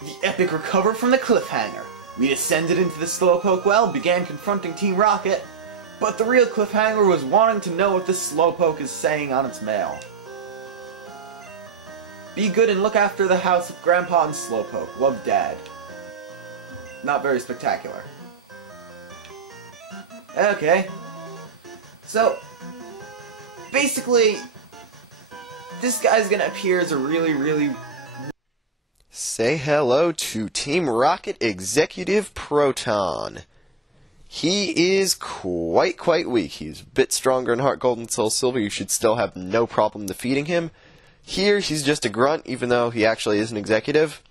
The epic recover from the cliffhanger. We descended into the Slowpoke well, began confronting Team Rocket, but the real cliffhanger was wanting to know what this Slowpoke is saying on its mail. Be good and look after the house of Grandpa and Slowpoke. Love, Dad. Not very spectacular. Okay. So, basically, this guy's gonna appear as a really... Say hello to Team Rocket Executive Proton. He is quite weak. He's a bit stronger in Heart Gold and Soul Silver. You should still have no problem defeating him. Here, he's just a grunt, even though he actually is an executive.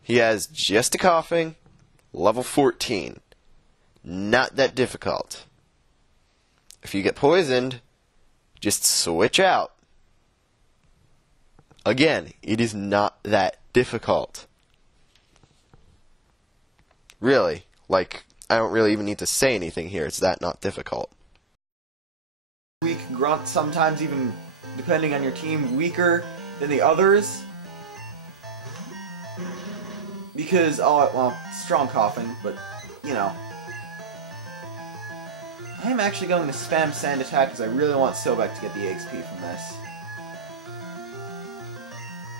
He has just a coughing, level 14. Not that difficult. If you get poisoned, just switch out. Again, it is not that difficult. Really, like, I don't really even need to say anything here. It's that not difficult. Weak grunt, sometimes even, depending on your team, weaker than the others. Because, well, strong coughing, but, you know. I am actually going to spam Sand Attack because I really want Sobek to get the XP from this.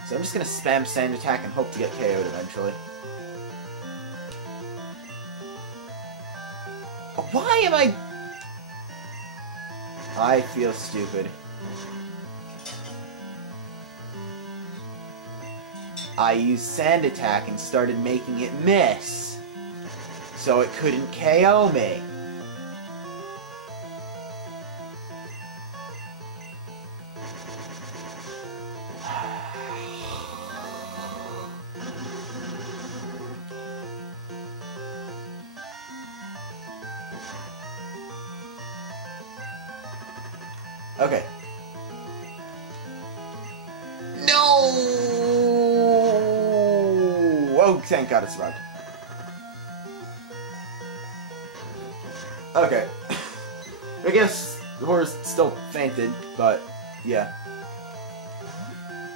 So I'm just going to spam Sand Attack and hope to get KO'd eventually. Why am I feel stupid. I used Sand Attack and started making it miss, so it couldn't KO me. Okay. No! Oh, thank God it survived. Okay. I guess the horse still fainted, but yeah.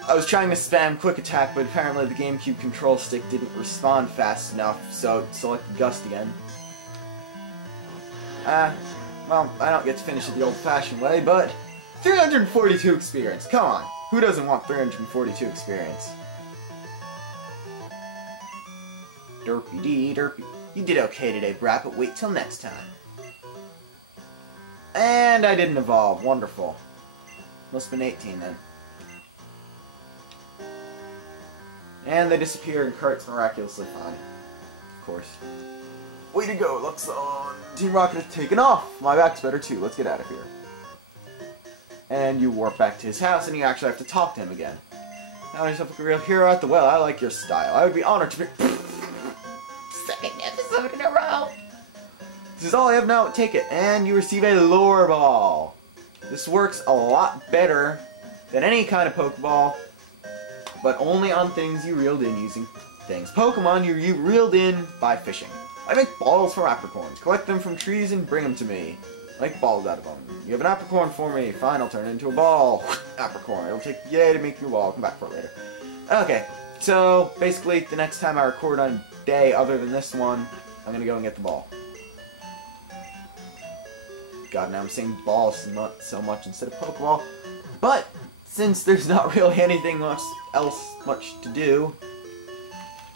I was trying to spam Quick Attack, but apparently the GameCube control stick didn't respond fast enough, so it selected Gust again. Well, I don't get to finish it the old-fashioned way, but 342 experience. Come on. Who doesn't want 342 experience? Derpy dee derpy. You did okay today, Brat, but wait till next time. And I didn't evolve. Wonderful. Must have been 18 then. And they disappear and Kurt's miraculously fine. Of course. Way to go, Luxon! Team Rocket has taken off! My back's better too. Let's get out of here. And you warp back to his house, and you actually have to talk to him again. Now yourself a real hero at the well. I like your style. I would be honored to be... Second episode in a row! This is all I have now. Take it. And you receive a lore ball. This works a lot better than any kind of Pokeball, but only on things you reeled in using things. Pokemon you reeled in by fishing. I make balls for apricorns. Collect them from trees and bring them to me. Make balls out of them. You have an apricorn for me. Fine, I'll turn it into a ball. Apricorn. It'll take a day to make you a ball. I'll come back for it later. Okay, so basically the next time I record on a day other than this one, I'm going to go and get the ball. God, now I'm saying ball so much instead of Pokeball. But since there's not really anything else much to do,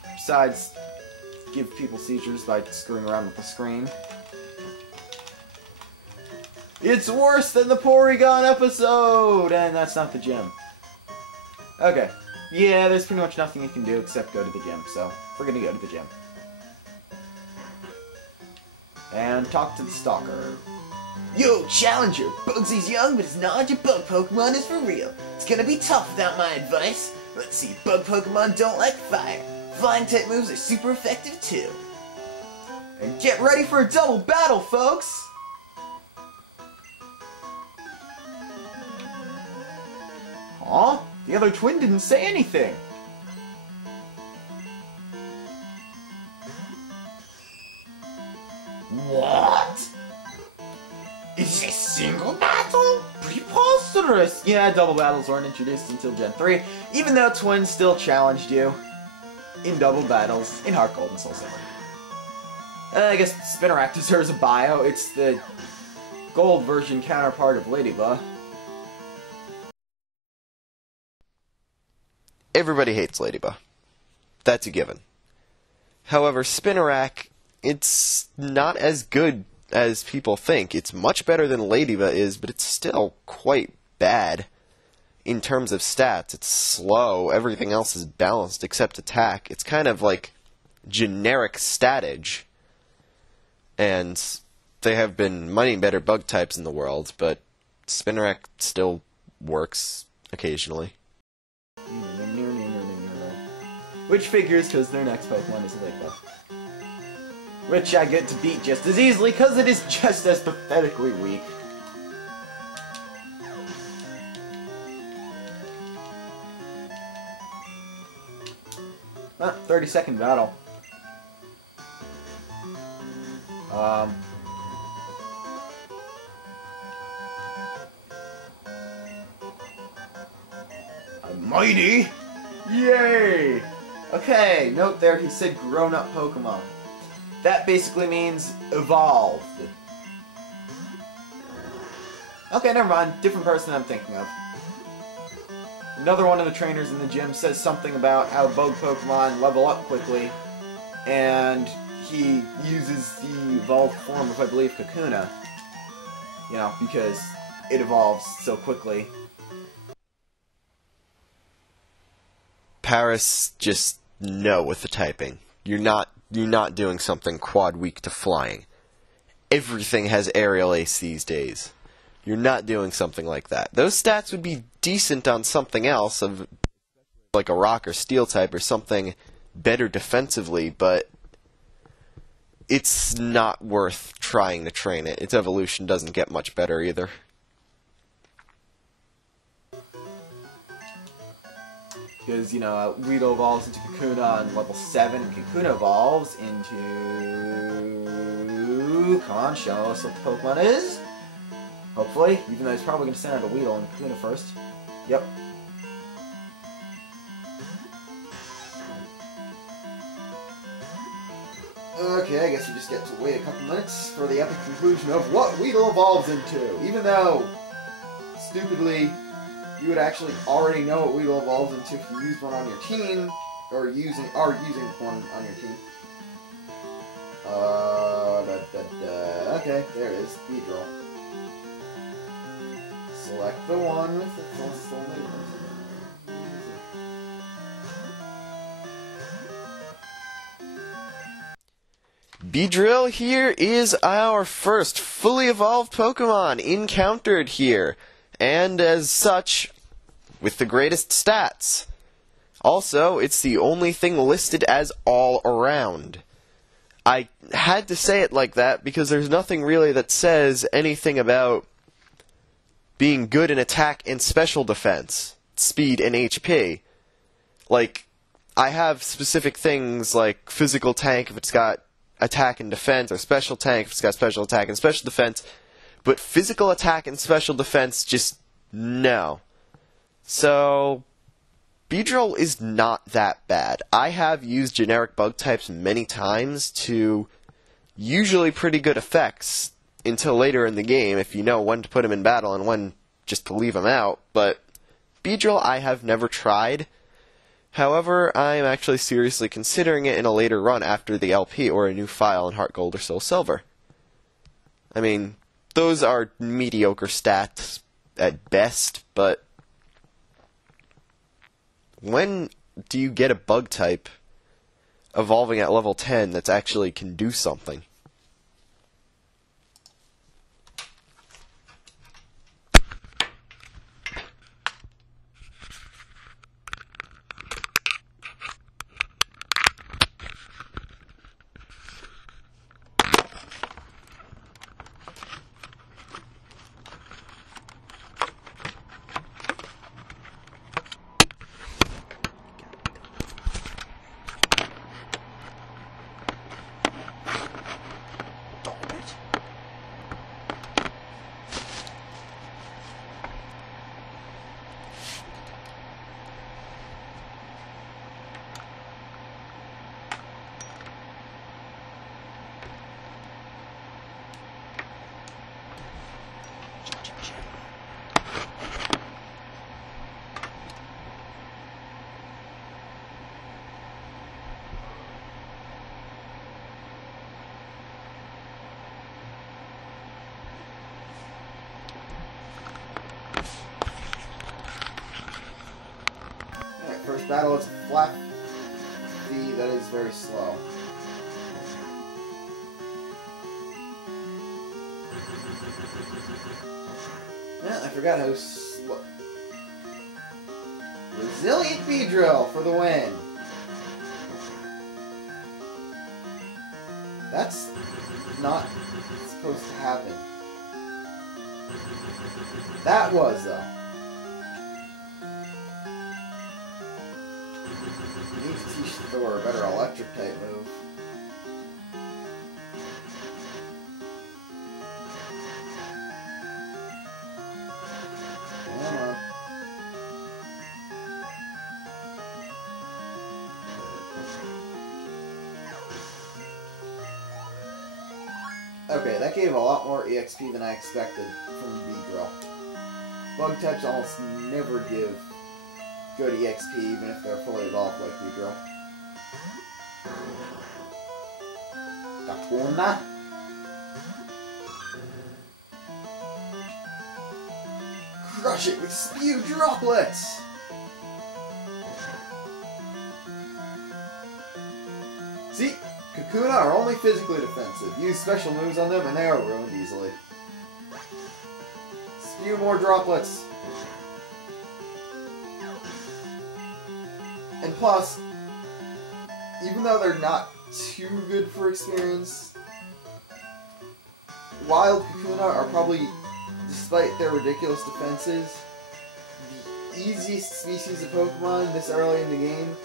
besides give people seizures by screwing around with the screen, it's worse than the Porygon episode! And that's not the gym. Okay. Yeah, there's pretty much nothing you can do except go to the gym, so we're gonna go to the gym. And talk to the stalker. Yo, Challenger! Bugsy's young, but his knowledge of bug Pokemon is for real. It's gonna be tough without my advice. Let's see, bug Pokemon don't like fire. Flying type moves are super effective too. And get ready for a double battle, folks! Aw, the other twin didn't say anything. What? Is it a single battle? Preposterous! Yeah, double battles weren't introduced until Gen 3, even though twins still challenged you. in double battles in Heart Gold and Soul Silver. I guess Spinarak deserves a bio. It's the gold version counterpart of Ladybug. Everybody hates Ladybug. That's a given. However, Spinarak, it's not as good as people think. It's much better than Ladybug is, but it's still quite bad in terms of stats. It's slow. Everything else is balanced except attack. It's kind of like generic statage. And they have been many better bug types in the world, but Spinarak still works occasionally. Which figures, because their next Pokemon is Ladybug. Which I get to beat just as easily, because it is just as pathetically weak. 30-second battle. I'm mighty! Yay! Okay, note there he said grown-up Pokemon. That basically means evolved. Okay, never mind. Different person I'm thinking of. Another one of the trainers in the gym says something about how bug Pokemon level up quickly, and he uses the evolved form of, I believe, Kakuna. You know, because it evolves so quickly. Paris, just no with the typing. You're not doing something quad weak to flying. Everything has aerial ace these days. You're not doing something like that. Those stats would be decent on something else, of like a rock or steel type or something better defensively, but it's not worth trying to train it. Its evolution doesn't get much better either. Because, you know, Weedle evolves into Kakuna on level 7, and Kakuna evolves into... Come on, show us what the Pokemon is. Hopefully, even though he's probably going to send out a Weedle and Kakuna first. Yep. Okay, I guess we just get to wait a couple minutes for the epic conclusion of what Weedle evolves into. Even though, stupidly, you would actually already know what Weedle evolves into if you used one on your team, or using one on your team. Okay, there it is. Beedrill. Select the one with the plus only one. Beedrill here is our first fully evolved Pokemon encountered here, and as such, with the greatest stats. Also, it's the only thing listed as all around. I had to say it like that because there's nothing really that says anything about being good in attack and special defense, speed and HP. Like, I have specific things like physical tank if it's got attack and defense, or special tank if it's got special attack and special defense, but physical attack and special defense, just no. So, Beedrill is not that bad. I have used generic bug types many times to usually pretty good effects until later in the game, if you know when to put him in battle and when just to leave him out, but Beedrill I have never tried. However, I am actually seriously considering it in a later run after the LP or a new file in Heart Gold or Soul Silver. I mean, those are mediocre stats at best, but when do you get a bug type evolving at level 10 that's actually can do something? battle, it's a flat V that is very slow. Yeah, I forgot how slow. Resilient Beedrill for the win. That's not supposed to happen. That was, though. You need to teach Thor a better electric type move. Come on. Okay, that gave a lot more EXP than I expected from Beedrill. Bug types almost never give good EXP, even if they're fully evolved like Beedrill. Kakuna. Crush it with spew droplets! See? Kakuna are only physically defensive. Use special moves on them and they are ruined easily. Spew more droplets. And plus, even though they're not too good for experience, wild Kakuna are probably, despite their ridiculous defenses, the easiest species of Pokemon this early in the game,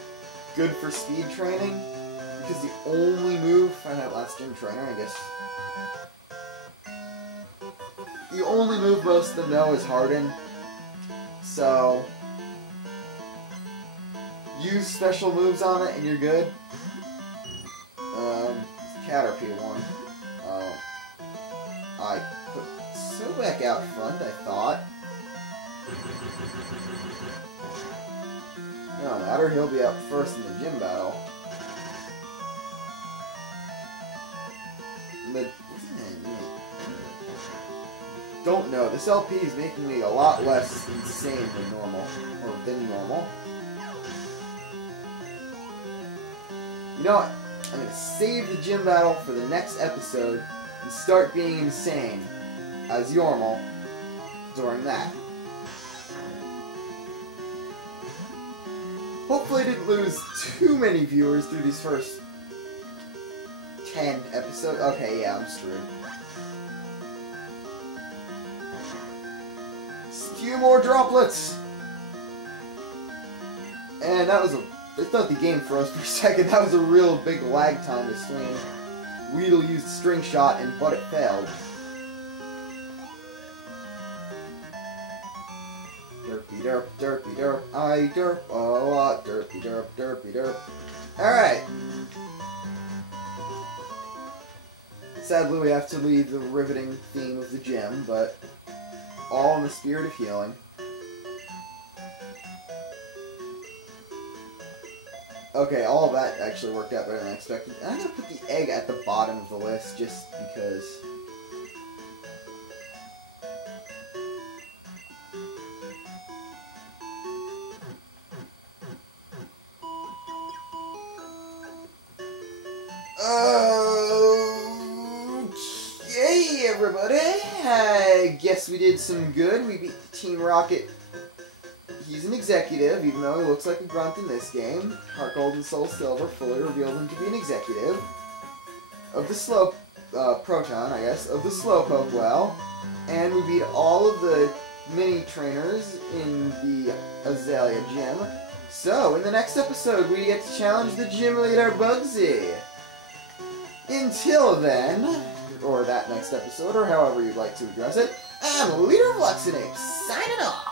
good for speed training. Because the only move, find out last gym trainer, I guess. The only move most of them know is Harden. So, use special moves on it and you're good. Caterpie one. I put Sobek out front, I thought. No matter, he'll be out first in the gym battle. Don't know. This LP is making me a lot less insane than normal. Or than normal. You know what? I'm going to save the gym battle for the next episode and start being insane as normal during that. Hopefully I didn't lose too many viewers through these first 10 episodes. Okay, yeah, I'm screwed. Few more droplets! And that was I thought the game froze for a second. That was a real big lag time between Weedle used String Shot and but it failed. Derpy derp, derpy derp, I derp a lot. Derpy derp, derpy derp. Alright. Sadly, we have to leave the riveting theme of the gym, but all in the spirit of healing. Okay, all of that actually worked out better than I expected. And I'm going to put the egg at the bottom of the list just because. Okay, everybody. I guess we did some good. We beat the Team Rocket. He's an executive, even though he looks like a grunt in this game. Heart Gold and Soul Silver fully revealed him to be an executive. Of the slow, Proton, I guess, of the Slowpoke well. And we beat all of the mini trainers in the Azalea Gym. So, in the next episode, we get to challenge the gym leader, Bugsy. Until then, or that next episode, or however you'd like to address it, I'm LeaderofLuxinape, signing off.